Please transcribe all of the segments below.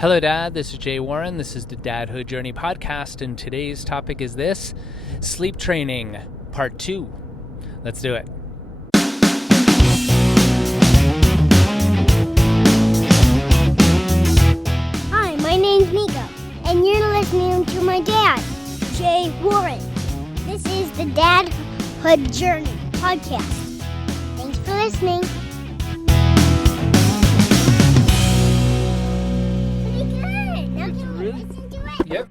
Hello, Dad. This is Jay Warren. This is the Dadhood Journey podcast, and today's topic is this: sleep training, part 2. Let's do it. Hi, my name's Niko, and you're listening to my dad, Jay Warren. This is the Dadhood Journey podcast. Thanks for listening. Yep.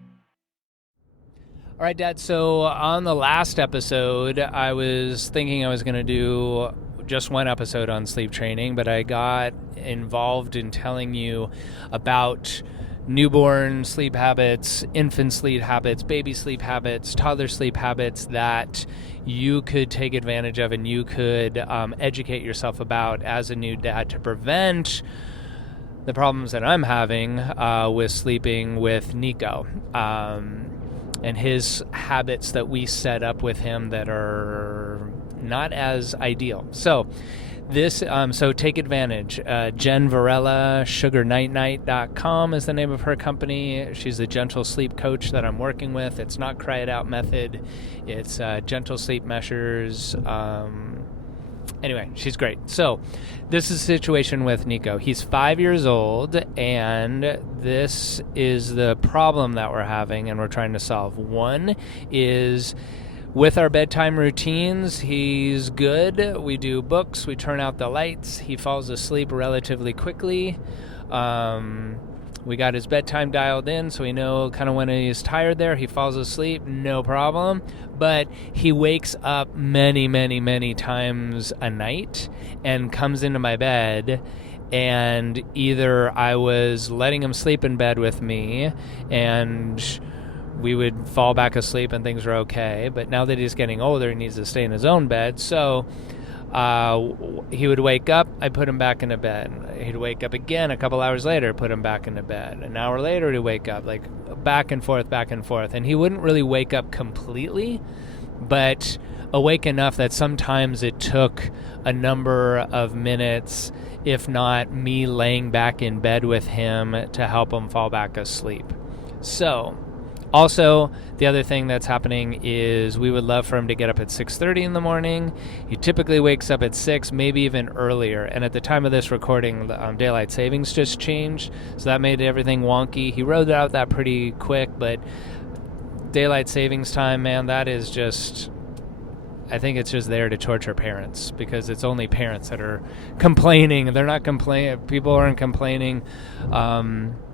All right, Dad. So on the last episode, I was thinking I was going to do just one episode on sleep training, but I got involved in telling you about newborn sleep habits, infant sleep habits, baby sleep habits, toddler sleep habits that you could take advantage of and you could educate yourself about as a new dad to prevent the problems that I'm having with sleeping with Niko and his habits that we set up with him that are not as ideal. So so take advantage. Jen Varela, sugarnightnight.com is the name of her company. She's a gentle sleep coach that I'm working with. It's not cry it out method. It's gentle sleep measures. Anyway, she's great. So this is a situation with Niko. He's 5 years old, and this is the problem that we're having and we're trying to solve. One is with our bedtime routines, he's good. We do books. We turn out the lights. He falls asleep relatively quickly. We got his bedtime dialed in, so we know kind of when he's tired there. He falls asleep, no problem. But he wakes up many, many, many times a night and comes into my bed, and either I was letting him sleep in bed with me and we would fall back asleep and things were okay. But now that he's getting older, he needs to stay in his own bed. So he would wake up, I put him back into bed. He'd wake up again a couple hours later, put him back into bed. An hour later, he'd wake up, like back and forth. And he wouldn't really wake up completely, but awake enough that sometimes it took a number of minutes, if not me laying back in bed with him to help him fall back asleep. So also, the other thing that's happening is we would love for him to get up at 6:30 in the morning. He typically wakes up at 6, maybe even earlier. And at the time of this recording, daylight savings just changed, so that made everything wonky. He rode out that pretty quick, but daylight savings time, man, that is just, I think it's just there to torture parents, because it's only parents that are complaining. They're not complaining. People aren't complaining.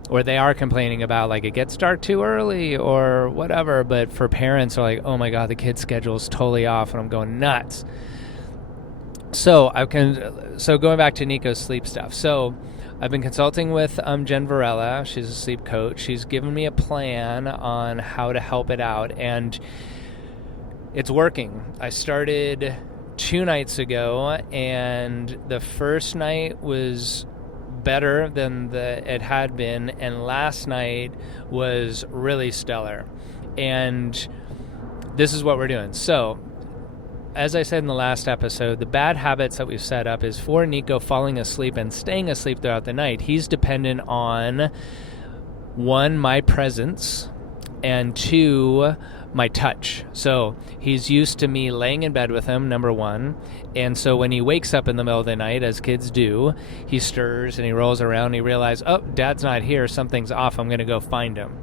Or they are complaining about, like, it gets dark too early or whatever, but for parents are like, oh my God, the kid's schedule's totally off, and I'm going nuts. So going back to Niko's sleep stuff. So I've been consulting with Jen Varela. She's a sleep coach. She's given me a plan on how to help it out, and it's working. I started 2 nights ago, and the first night was better than it had been, and last night was really stellar. And this is what we're doing. So as I said in the last episode, the bad habits that we've set up is for Niko falling asleep and staying asleep throughout the night. He's dependent on, 1, my presence, and 2, my touch. So he's used to me laying in bed with him, number 1. And so when he wakes up in the middle of the night, as kids do, he stirs and he rolls around and he realizes, oh, Dad's not here, something's off, I'm going to go find him.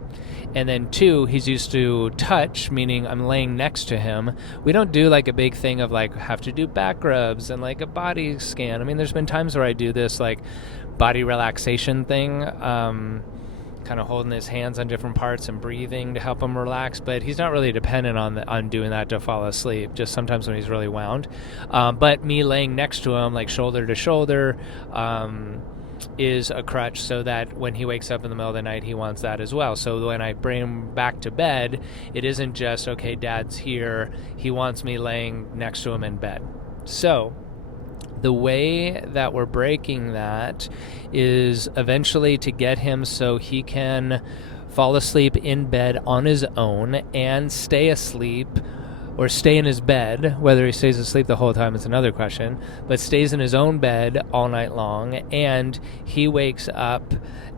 And then 2, he's used to touch, meaning I'm laying next to him. We don't do like a big thing of like have to do back rubs and like a body scan. I mean, there's been times where I do this like body relaxation thing, kind of holding his hands on different parts and breathing to help him relax, but he's not really dependent on doing that to fall asleep, just sometimes when he's really wound. But me laying next to him, like shoulder to shoulder, is a crutch, so that when he wakes up in the middle of the night, he wants that as well. So when I bring him back to bed, it isn't just, okay, Dad's here, he wants me laying next to him in bed. So the way that we're breaking that is eventually to get him so he can fall asleep in bed on his own and stay asleep or stay in his bed. Whether he stays asleep the whole time is another question, but stays in his own bed all night long, and he wakes up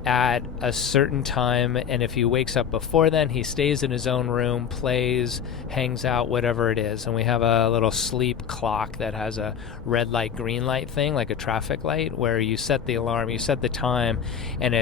at a certain time, and if he wakes up before then, he stays in his own room, plays, hangs out, whatever it is. And we have a little sleep clock that has a red light, green light thing, like a traffic light, where you set the alarm, you set the time, and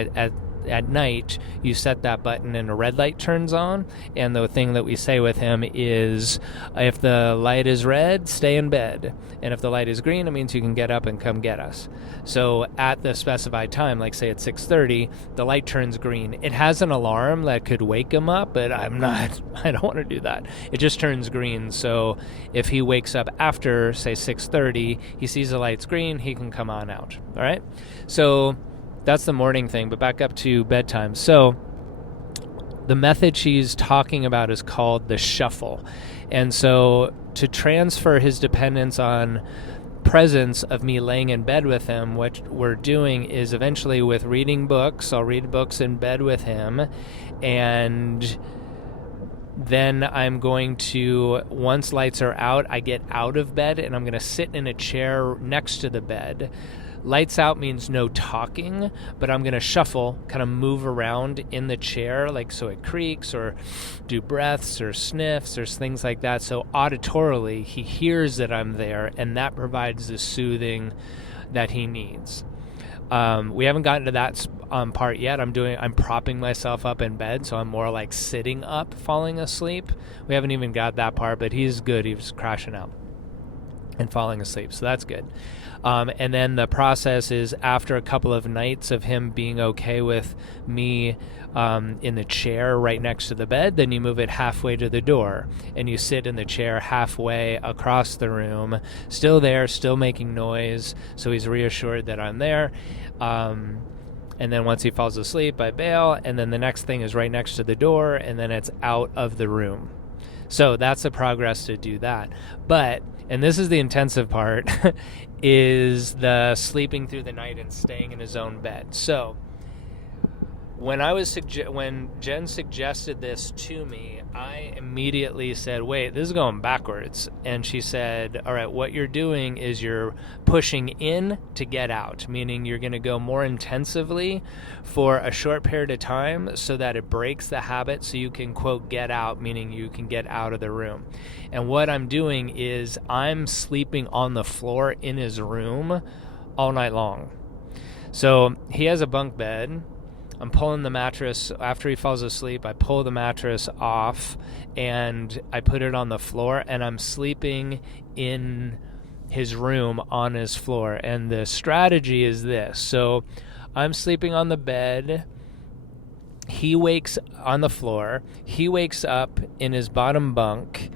at night, you set that button and a red light turns on. And the thing that we say with him is, if the light is red, stay in bed. And if the light is green, it means you can get up and come get us. So at the specified time, like say at 6:30, the light turns green. It has an alarm that could wake him up, but I don't want to do that. It just turns green. So if he wakes up after, say, 6:30, he sees the light's green, he can come on out. All right? So that's the morning thing, but back up to bedtime. So the method she's talking about is called the shuffle. And so to transfer his dependence on presence of me laying in bed with him, what we're doing is eventually with reading books, I'll read books in bed with him, and then I'm going to, once lights are out, I get out of bed and I'm going to sit in a chair next to the bed. Lights out means no talking, but I'm going to shuffle, kind of move around in the chair, like so it creaks, or do breaths or sniffs or things like that. So auditorily, he hears that I'm there, and that provides the soothing that he needs. We haven't gotten to that part yet. I'm propping myself up in bed, so I'm more like sitting up, falling asleep. We haven't even got that part, but he's good. He's crashing out and falling asleep, so that's good. And then the process is, after a couple of nights of him being okay with me in the chair right next to the bed, then you move it halfway to the door, and you sit in the chair halfway across the room, still there, still making noise, so he's reassured that I'm there. And then once he falls asleep, I bail, and then the next thing is right next to the door, and then it's out of the room. So that's the progress to do that. But, and this is the intensive part, is the sleeping through the night and staying in his own bed. So when Jen suggested this to me, I immediately said, wait, this is going backwards. And she said, all right, what you're doing is you're pushing in to get out, meaning you're going to go more intensively for a short period of time so that it breaks the habit, so you can, quote, get out, meaning you can get out of the room. And what I'm doing is I'm sleeping on the floor in his room all night long. So he has a bunk bed. I'm pulling the mattress. After he falls asleep, I pull the mattress off and I put it on the floor, and I'm sleeping in his room on his floor. And the strategy is this. So I'm sleeping on the bed. He wakes on the floor. He wakes up in his bottom bunk.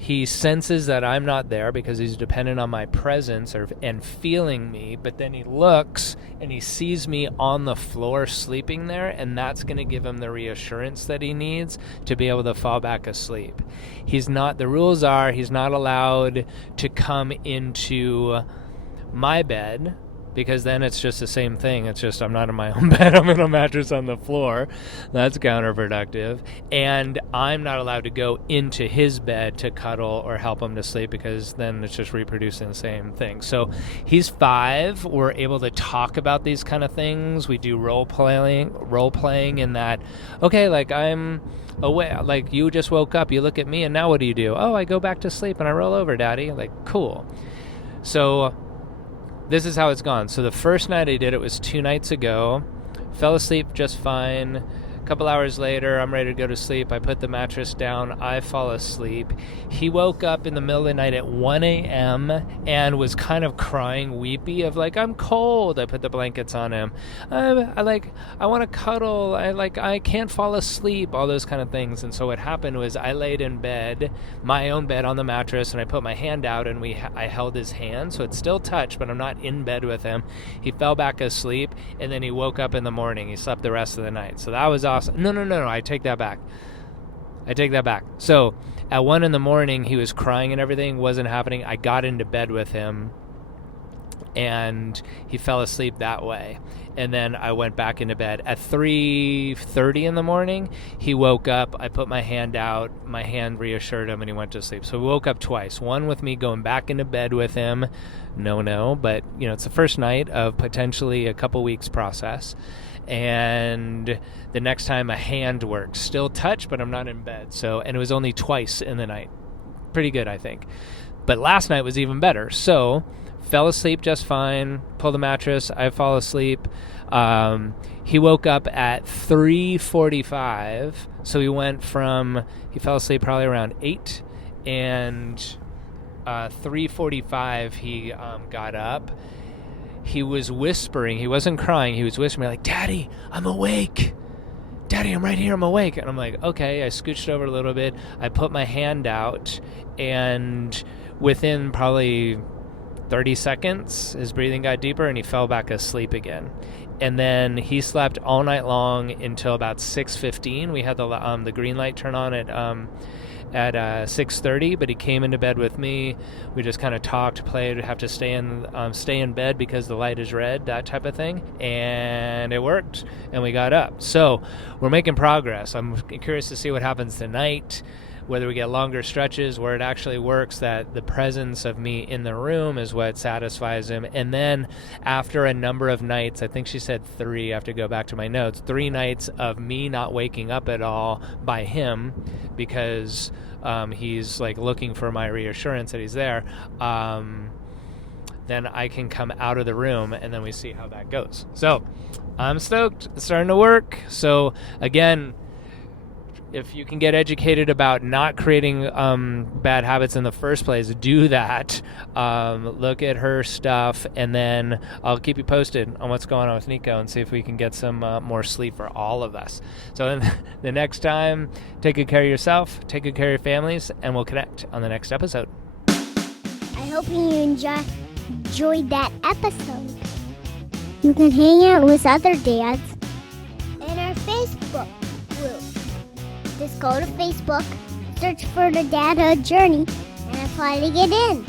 He senses that I'm not there because he's dependent on my presence and feeling me, but then he looks and he sees me on the floor sleeping there, and that's going to give him the reassurance that he needs to be able to fall back asleep. The rules are he's not allowed to come into my bed, because then it's just the same thing. It's just I'm not in my own bed. I'm in a mattress on the floor. That's counterproductive. And I'm not allowed to go into his bed to cuddle or help him to sleep, because then it's just reproducing the same thing. So he's 5. We're able to talk about these kind of things. We do role playing in that, okay, like I'm away, like you just woke up, you look at me, and now what do? Oh, I go back to sleep and I roll over, Daddy. Like, cool. So this is how it's gone. So the first night I did it was 2 nights ago. Fell asleep just fine. A couple hours later, I'm ready to go to sleep. I put the mattress down. I fall asleep. He woke up in the middle of the night at 1 a.m. and was kind of crying, weepy, of like, I'm cold. I put the blankets on him. I want to cuddle. I can't fall asleep. All those kind of things. And so what happened was I laid in bed, my own bed, on the mattress, and I put my hand out and I held his hand. So it's still touched, but I'm not in bed with him. He fell back asleep, and then he woke up in the morning. He slept the rest of the night. So that was awesome. No. I take that back. So at 1 a.m, he was crying and everything wasn't happening. I got into bed with him, and he fell asleep that way. And then I went back into bed. At 3:30 in the morning, he woke up. I put my hand out. My hand reassured him, and he went to sleep. So we woke up twice. One with me going back into bed with him. No, but, it's the first night of potentially a couple weeks process. And the next time a hand works. Still touch, but I'm not in bed. And it was only twice in the night. Pretty good, I think. But last night was even better. So fell asleep just fine, pulled the mattress, I fall asleep. He woke up at 3:45, so he fell asleep probably around 8, and 3:45 he got up. He was whispering, he wasn't crying, he was whispering like, "Daddy, I'm awake. Daddy, I'm right here, I'm awake." And I'm like, okay. I scooched over a little bit, I put my hand out, and within probably 30 seconds, his breathing got deeper, and he fell back asleep again. And then he slept all night long until about 6:15. We had the green light turn on at 6:30, but he came into bed with me. We just kind of talked, played, have to stay in bed because the light is red, that type of thing. And it worked, and we got up. So we're making progress. I'm curious to see what happens tonight, whether we get longer stretches where it actually works, that the presence of me in the room is what satisfies him. And then after a number of nights, I think she said 3, I have to go back to my notes, 3 nights of me not waking up at all by him because he's like looking for my reassurance that he's there, then I can come out of the room, and then we see how that goes. So I'm stoked. It's starting to work. So again, if you can get educated about not creating bad habits in the first place, do that. Look at her stuff, and then I'll keep you posted on what's going on with Niko and see if we can get some more sleep for all of us. So the next time, take good care of yourself, take good care of your families, and we'll connect on the next episode. I hope you enjoyed that episode. You can hang out with other dads in our Facebook group. Just go to Facebook, search for the Dadhood Journey, and apply to get in.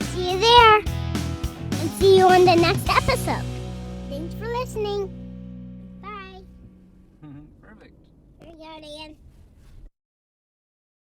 See you there, and see you on the next episode. Thanks for listening. Bye. Perfect. Here we go, Dan.